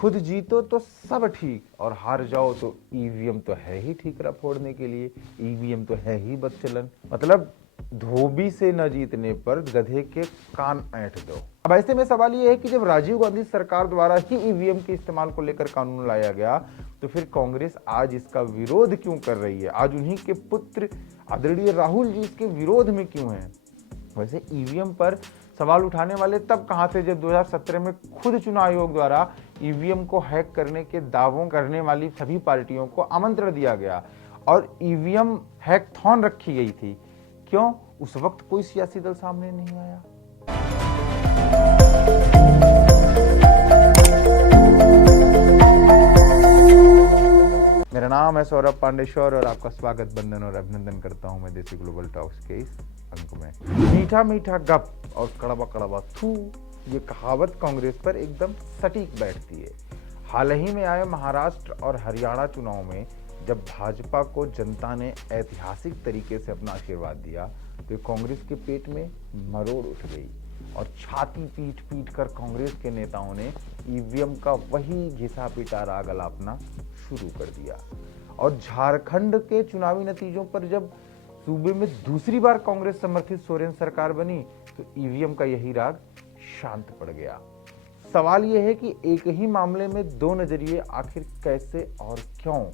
खुद जीतो तो सब ठीक और हार जाओ तो ईवीएम तो है ही ठीकरा फोड़ने के लिए, ईवीएम तो है ही बदचलन। मतलब धोबी से न जीतने पर गधे के कान ऐंठ दो। अब ऐसे में सवाल ये है कि जब राजीव गांधी सरकार द्वारा ही ईवीएम के इस्तेमाल को लेकर कानून लाया गया तो फिर कांग्रेस आज इसका विरोध क्यों कर रही है? आज उन्हीं के पुत्र आदरणीय राहुल जी इसके विरोध में क्यों हैं? वैसे ईवीएम पर सवाल उठाने वाले तब कहां थे जब 2017 में खुद चुनाव आयोग द्वारा ईवीएम को हैक करने के दावों करने वाली सभी पार्टियों को आमंत्रण दिया गया और ईवीएम हैकथॉन रखी गई थी। क्यों उस वक्त कोई सियासी दल सामने नहीं आया? मेरा नाम है सौरभ पांडेश्वर और आपका स्वागत, बंदन और अभिनंदन करता हूं मैं देसी ग्लोबल टॉक्स के इस अंक में। मीठा मीठा गप और कड़वा कड़वा थू, ये कहावत कांग्रेस पर एकदम सटीक बैठती है। हाल ही में आए महाराष्ट्र और हरियाणा चुनाव में जब भाजपा को जनता ने ऐतिहासिक तरीके से अपना आशीर्वाद दिया तो कांग्रेस के पेट में मरोड़ उठ गई और छाती पीट पीट कर कांग्रेस के नेताओं ने ईवीएम का वही घिसा पिटा राग अलापना शुरू कर दिया। और झारखंड के चुनावी नतीजों पर जब सूबे में दूसरी बार कांग्रेस समर्थित सोरेन सरकार बनी तो ईवीएम का यही राग शांत पड़ गया। सवाल यह है कि एक ही मामले में दो नजरिए आखिर कैसे और क्यों?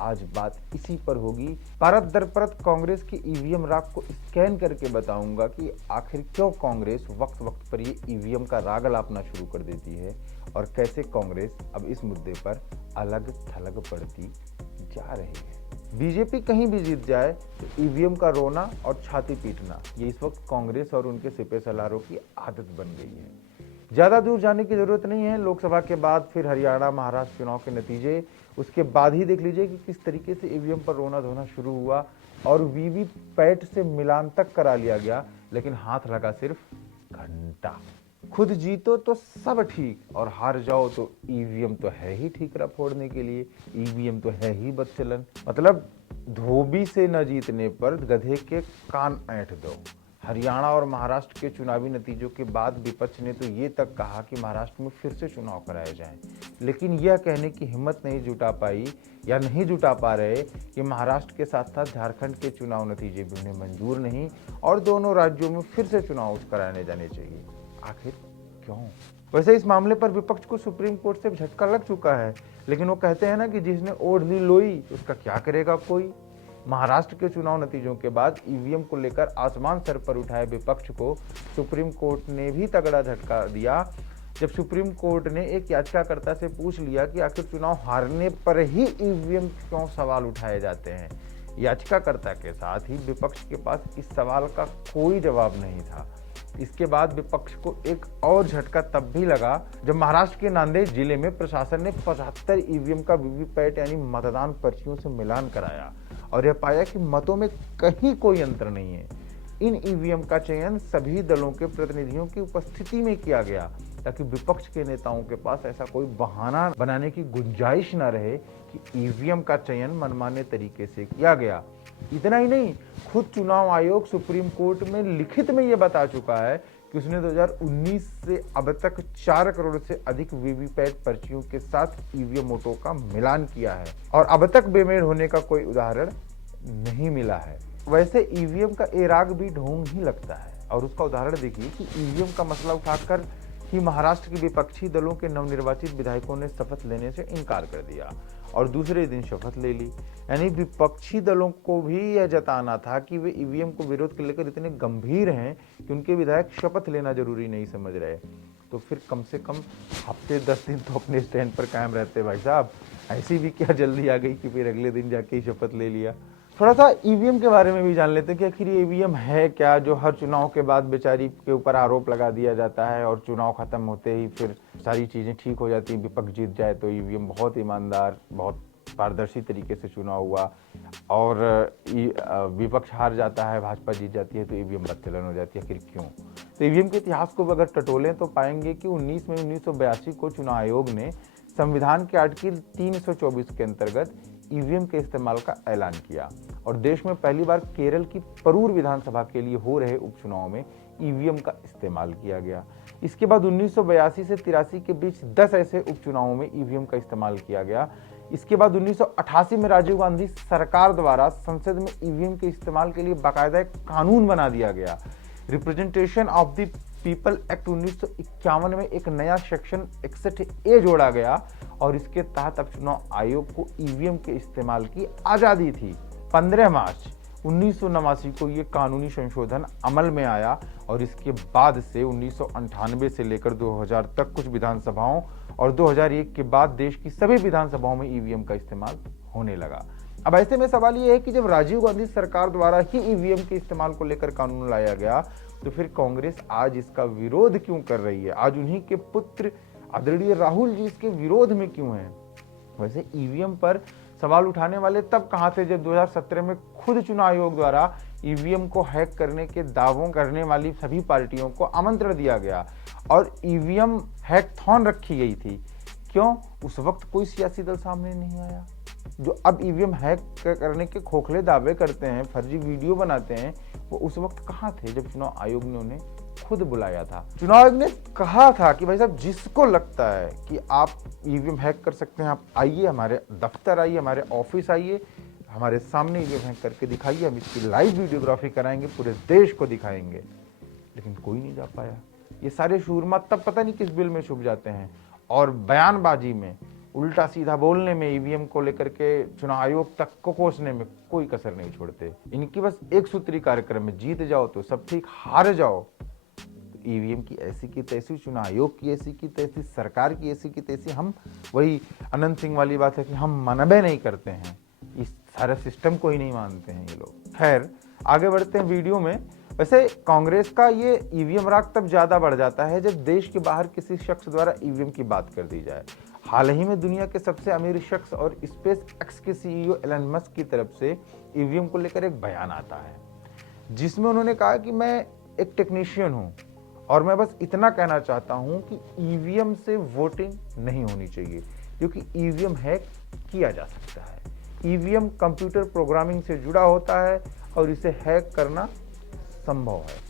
आज बात इसी पर होगी। परत दर परत कांग्रेस की ईवीएम राग को स्कैन करके बताऊंगा कि आखिर क्यों कांग्रेस वक्त वक्त पर ये ईवीएम का राग अलापना शुरू कर देती है और कैसे कांग्रेस अब इस मुद्दे पर अलग थलग पड़ती जा रही है। बीजेपी कहीं भी जीत जाए तो ईवीएम का रोना और छाती पीटना ये इस वक्त कांग्रेस और उनके सिपह सलारों की आदत बन गई है। ज्यादा दूर जाने की जरूरत नहीं है। लोकसभा के बाद फिर हरियाणा महाराष्ट्र चुनाव के नतीजे, उसके बाद ही देख लीजिए कि किस तरीके से ईवीएम पर रोना धोना शुरू हुआ और वीवीपैट से मिलान तक करा लिया गया, लेकिन हाथ लगा सिर्फ घंटा। खुद जीतो तो सब ठीक और हार जाओ तो ईवीएम तो है ही ठीकरा फोड़ने के लिए, ईवीएम तो है ही बदचलन। मतलब धोबी से न जीतने पर गधे के कान ऐंठ दो। हरियाणा और महाराष्ट्र के चुनावी नतीजों के बाद विपक्ष ने तो ये तक कहा कि महाराष्ट्र में फिर से चुनाव कराए जाएं, लेकिन यह कहने की हिम्मत नहीं जुटा पाई या नहीं जुटा पा रहे कि महाराष्ट्र के साथ साथ झारखंड के चुनाव नतीजे भी उन्हें मंजूर नहीं और दोनों राज्यों में फिर से चुनाव कराने जाने चाहिए। आखिर क्यों? वैसे इस मामले पर विपक्ष को सुप्रीम कोर्ट से झटका लग चुका है, लेकिन वो कहते हैं ना कि जिसने ओढ़ ली लोई उसका क्या करेगा कोई। महाराष्ट्र के चुनाव नतीजों के बाद ईवीएम को लेकर आसमान सर पर उठाए विपक्ष को सुप्रीम कोर्ट ने भी तगड़ा झटका दिया जब सुप्रीम कोर्ट ने एक याचिकाकर्ता से पूछ लिया कि आखिर चुनाव हारने पर ही ईवीएम क्यों सवाल उठाए जाते हैं। याचिकाकर्ता के साथ ही विपक्ष के पास इस सवाल का कोई जवाब नहीं था। इसके बाद विपक्ष को एक और झटका तब भी लगा जब महाराष्ट्र के नांदेड़ जिले में प्रशासन ने 75 ईवीएम का वीवीपैट यानी मतदान पर्चियों से मिलान कराया और यह पाया कि मतों में कहीं कोई अंतर नहीं है। इन ईवीएम का चयन सभी दलों के प्रतिनिधियों की उपस्थिति में किया गया ताकि विपक्ष के नेताओं के पास ऐसा कोई बहाना बनाने की गुंजाइश न रहे कि ईवीएम का चयन मनमाने तरीके से किया गया। इतना ही नहीं, खुद चुनाव आयोग सुप्रीम कोर्ट में लिखित में यह बता चुका है कि उसने 2019 से अब तक 4 करोड़ से अधिक वीवीपैट पर्चियों के साथ ईवीएम वोटों का मिलान किया है और अब तक बेमेल होने का कोई उदाहरण नहीं मिला है। वैसे ईवीएम का एराग भी ढोंग ही लगता है और उसका उदाहरण देखिए कि ईवीएम का मसला उठाकर ही महाराष्ट्र के विपक्षी दलों के नवनिर्वाचित विधायकों ने शपथ लेने से इनकार कर दिया और दूसरे दिन शपथ ले ली। यानी विपक्षी दलों को भी यह जताना था कि वे ईवीएम को विरोध को लेकर इतने गंभीर हैं कि उनके विधायक शपथ लेना जरूरी नहीं समझ रहे। तो फिर कम से कम हफ्ते 10 दिन तो अपने स्टैंड पर कायम रहते भाई साहब। ऐसी भी क्या जल्दी आ गई कि फिर अगले दिन जाके ही शपथ ले लिया। थोड़ा सा ईवीएम के बारे में भी जान लेते हैं कि आखिर ये ईवीएम है क्या, जो हर चुनाव के बाद बेचारी के ऊपर आरोप लगा दिया जाता है और चुनाव खत्म होते ही फिर सारी चीजें ठीक हो जाती हैं। विपक्ष जीत जाए तो ईवीएम बहुत ईमानदार, बहुत पारदर्शी तरीके से चुनाव हुआ और विपक्ष हार जाता है, भाजपा जीत जाती है तो ईवीएम बदचलन हो जाती है। आखिर क्यों? तो ईवीएम के इतिहास को अगर टटोलें तो पाएंगे कि 1982 को चुनाव आयोग ने संविधान के आर्टिकल 324 के अंतर्गत ईवीएम के इस्तेमाल का ऐलान किया और देश में पहली बार केरल की परूर विधानसभा के लिए हो रहे उपचुनाव में ईवीएम का इस्तेमाल किया गया। इसके बाद 1982 से 83 के बीच 10 ऐसे उपचुनावों में ईवीएम का इस्तेमाल किया गया। इसके बाद 1988 में राजीव गांधी सरकार द्वारा संसद में ईवीएम के इस्तेमाल के लिए बाकायदा एक कानून बना दिया गया। Representation of the people act 1951 में एक नया सेक्शन 61A जोड़ा गया और इसके तहत अब चुनाव आयोग को ईवीएम के इस्तेमाल की आजादी थी। 15 मार्च 1989 को ये कानूनी संशोधन अमल में आया और इसके बाद से 1998 से लेकर 2000 तक कुछ विधानसभाओं और 2001 के बाद देश की सभी विधानसभाओं में ईवीएम का इस्तेमाल होने लगा। अब ऐसे में सवाल ये है कि जब राजीव गांधी सरकार द्वारा ही ईवीएम के इस्तेमाल को लेकर कानून लाया गया तो फिर कांग्रेस आज इसका विरोध क्यों कर रही है? आज उन्हीं के पुत्र आदरणीय राहुल जी इसके विरोध में क्यों हैं? वैसे ईवीएम पर सवाल उठाने वाले तब कहां थे जब 2017 में खुद चुनाव आयोग द्वारा ईवीएम को हैक करने के दावों करने वाली सभी पार्टियों को आमंत्रण दिया गया और ईवीएम हैकथॉन रखी गई थी। क्यों? उस वक्त कोई सियासी दल सामने नहीं आया। जो अब ईवीएम हैक करने के खोखले दावे करते हैं, फर्जी वीडियो बनाते हैं, वो उस वक्त कहां थे जब चुनाव आयोग ने उन्हें खुद बुलाया था? चुनाव आयोग ने कहा था कि भाई साहब जिसको लगता है कि आप ईवीएम हैक कर सकते हैं, आप आइए, हमारे दफ्तर आइए, हमारे ऑफिस आइए, हमारे सामने ईवीएम हैक करके दिखाइए, हम इसकी लाइव वीडियोग्राफी कराएंगे, पूरे देश को दिखाएंगे। लेकिन कोई नहीं जा पाया। ये सारे शूरमा तब पता नहीं किस बिल में छुप जाते हैं और बयानबाजी में, उल्टा सीधा बोलने में, ईवीएम को लेकर के चुनाव आयोग तक को कोसने में कोई कसर नहीं छोड़ते। इनकी बस एक सूत्री कार्यक्रम में जीत जाओ तो सब ठीक, हार जाओ तो ईवीएम की ऐसी की तैसी, चुनाव आयोग की ऐसी की तैसी, सरकार की ऐसी की तैसी। हम वही अनंत सिंह वाली बात है कि हम मनबे नहीं करते हैं, इस सारे सिस्टम को ही नहीं मानते हैं ये लोग। खैर आगे बढ़ते हैं वीडियो में। वैसे कांग्रेस का ये ईवीएम राग तब ज्यादा बढ़ जाता है जब देश के बाहर किसी शख्स द्वारा ईवीएम की बात कर दी जाए। हाल ही में दुनिया के सबसे अमीर शख्स और स्पेस एक्स के सीईओ एलन मस्क की तरफ से ईवीएम को लेकर एक बयान आता है जिसमें उन्होंने कहा कि मैं एक टेक्नीशियन हूं और मैं बस इतना कहना चाहता हूं कि ईवीएम से वोटिंग नहीं होनी चाहिए क्योंकि ईवीएम हैक किया जा सकता है। ईवीएम कंप्यूटर प्रोग्रामिंग से जुड़ा होता है और इसे हैक करना संभव है।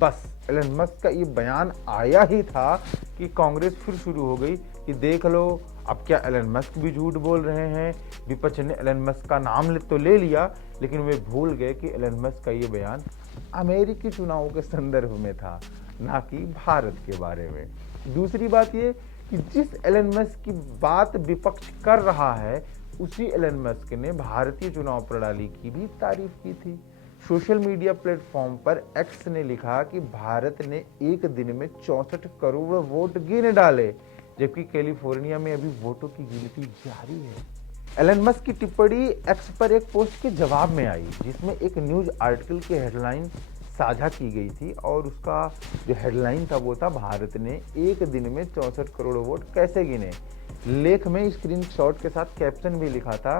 बस एलन मस्क का ये बयान आया ही था कि कांग्रेस फिर शुरू हो गई कि देख लो अब क्या एलन मस्क भी झूठ बोल रहे हैं। विपक्ष ने एलन मस्क का नाम तो ले लिया लेकिन वे भूल गए कि एलन मस्क का ये बयान अमेरिकी चुनावों के संदर्भ में था, ना कि भारत के बारे में। दूसरी बात ये कि जिस एलन मस्क की बात विपक्ष कर रहा है उसी एलन मस्क ने भारतीय चुनाव प्रणाली की भी तारीफ की थी। सोशल मीडिया प्लेटफॉर्म पर एक्स ने लिखा कि भारत ने एक दिन में 64 करोड़ वोट गिन डाले जबकि कैलिफोर्निया में अभी वोटों की गिनती जारी है। एलन मस्क की टिप्पणी एक्स पर एक पोस्ट के जवाब में आई जिसमें एक न्यूज आर्टिकल की हेडलाइन साझा की गई थी और उसका जो हेडलाइन था वो था भारत ने एक दिन में 64 करोड़ वोट कैसे गिने। लेख में स्क्रीनशॉट के साथ कैप्शन भी लिखा था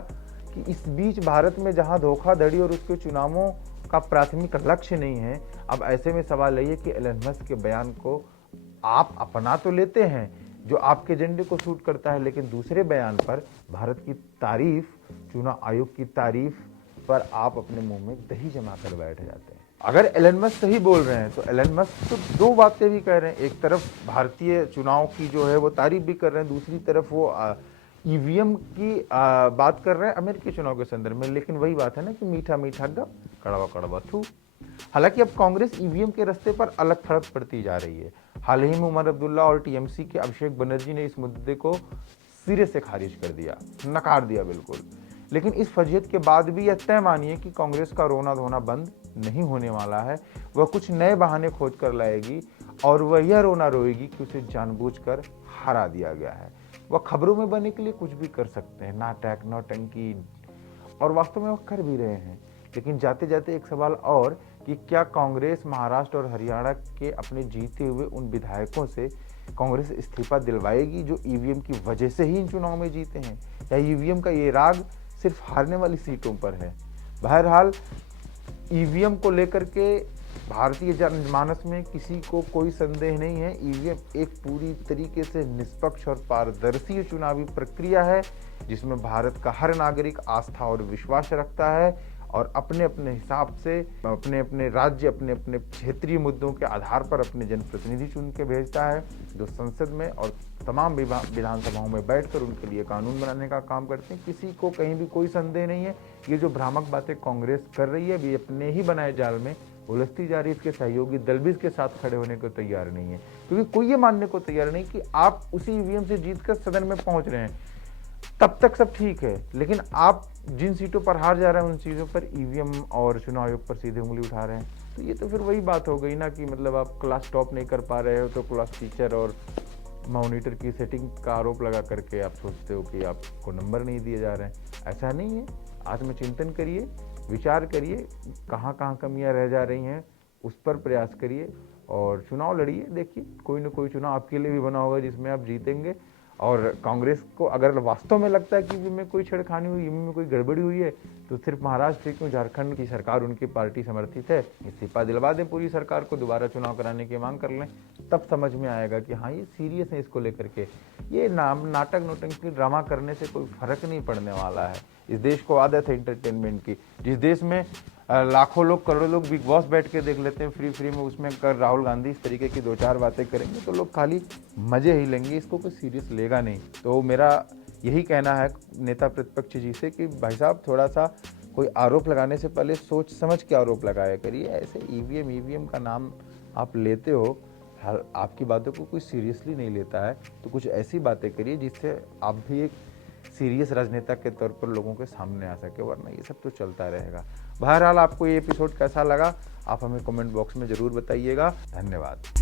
कि इस बीच भारत में जहां धोखाधड़ी और उसके चुनावों का प्राथमिक लक्ष्य नहीं है, अब ऐसे में सवाल यही है कि एलन मस्क के बयान को आप अपना तो लेते हैं जो आपके एजेंडे को सूट करता है, लेकिन दूसरे बयान पर भारत की तारीफ, चुनाव आयोग की तारीफ पर आप अपने मुंह में दही जमा कर बैठ जाते हैं। अगर एलन मस्क सही बोल रहे हैं तो एलन मस्क तो दो बातें भी कह रहे हैं। एक तरफ भारतीय चुनाव की जो है वो तारीफ भी कर रहे हैं, दूसरी तरफ वो ईवीएम की बात कर रहे हैं अमेरिकी चुनाव के संदर्भ में। लेकिन वही बात है ना कि मीठा मीठा गप, कड़वा कड़वा थू। हालांकि अब कांग्रेस ईवीएम के रास्ते पर अलग थलग पड़ती जा रही है। हाल ही में उमर अब्दुल्ला और टीएमसी के अभिषेक बनर्जी ने इस मुद्दे को सिरे से खारिज कर दिया, नकार दिया बिल्कुल। लेकिन इस फजीहत के बाद भी यह तय मानिए कि कांग्रेस का रोना धोना बंद नहीं होने वाला है। वह कुछ नए बहाने खोज कर लाएगी और वह यह रोना रोएगी कि उसे जानबूझकर हरा दिया गया है। वह खबरों में बनने के लिए कुछ भी कर सकते हैं, नाटक, नौटंकी, और वास्तव में वह कर भी रहे हैं। लेकिन जाते जाते एक सवाल और कि क्या कांग्रेस महाराष्ट्र और हरियाणा के अपने जीते हुए उन विधायकों से कांग्रेस इस्तीफा दिलवाएगी जो ईवीएम की वजह से ही इन चुनाव में जीते हैं, या ईवीएम का ये राग सिर्फ हारने वाली सीटों पर है? बहरहाल ईवीएम को लेकर के भारतीय जनमानस में किसी को कोई संदेह नहीं है। ईवीएम एक पूरी तरीके से निष्पक्ष और पारदर्शी चुनावी प्रक्रिया है जिसमें भारत का हर नागरिक आस्था और विश्वास रखता है और अपने अपने हिसाब से अपने अपने राज्य अपने अपने क्षेत्रीय मुद्दों के आधार पर अपने जनप्रतिनिधि चुन के भेजता है, जो संसद में और तमाम विधानसभाओं में बैठकर उनके लिए कानून बनाने का काम करते हैं। किसी को कहीं भी कोई संदेह नहीं है, ये जो भ्रामक बातें कांग्रेस कर रही है ये अपने ही बनाए जाल में उलझती जा रही है। इसके सहयोगी दल भी इसके साथ खड़े होने को तैयार नहीं है, क्योंकि कोई ये मानने को तैयार नहीं कि आप उसी ईवीएम से जीतकर सदन में पहुंच रहे हैं, तब तक सब ठीक है, लेकिन आप जिन सीटों पर हार जा रहे हैं उन चीज़ों पर ईवीएम और चुनाव आयोग पर सीधे उंगली उठा रहे हैं। तो ये तो फिर वही बात हो गई ना कि मतलब आप क्लास टॉप नहीं कर पा रहे हो तो क्लास टीचर और मॉनिटर की सेटिंग का आरोप लगा करके आप सोचते हो कि आपको नंबर नहीं दिए जा रहे हैं। ऐसा नहीं है, आत्मचिंतन करिए, विचार करिए, कहाँ कहाँ कमियां रह जा रही हैं उस पर प्रयास करिए और चुनाव लड़िए। देखिए कोई ना कोई चुनाव आपके लिए भी बना होगा जिसमें आप जीतेंगे। और कांग्रेस को अगर वास्तव में लगता है कि ईवीएम में कोई छेड़खानी हुई, ईवीएम में कोई गड़बड़ी हुई है, तो सिर्फ महाराष्ट्र क्यों, झारखंड की सरकार उनकी पार्टी समर्थित है, इस्तीफा दिलवा दें पूरी सरकार को, दोबारा चुनाव कराने की मांग कर लें, तब समझ में आएगा कि हाँ ये सीरियस है इसको लेकर के। ये नाटक नोटंकी ड्रामा करने से कोई फर्क नहीं पड़ने वाला है। इस देश को आदत है एंटरटेनमेंट की, जिस देश में लाखों लोग करोड़ों लोग बिग बॉस बैठ के देख लेते हैं फ्री में, उसमें कर राहुल गांधी इस तरीके की दो चार बातें करेंगे तो लोग खाली मजे ही लेंगे, इसको कोई सीरियस लेगा नहीं। तो मेरा यही कहना है नेता प्रतिपक्ष जी से कि भाई साहब थोड़ा सा कोई आरोप लगाने से पहले सोच समझ के आरोप लगाया करिए। ऐसे ईवीएम का नाम आप लेते हो, आपकी बातों को कोई सीरियसली नहीं लेता है, तो कुछ ऐसी बातें करिए जिससे आप भी एक सीरियस राजनेता के तौर पर लोगों के सामने आ सके, वरना ये सब तो चलता रहेगा। बहरहाल आपको ये एपिसोड कैसा लगा आप हमें कमेंट बॉक्स में ज़रूर बताइएगा। धन्यवाद।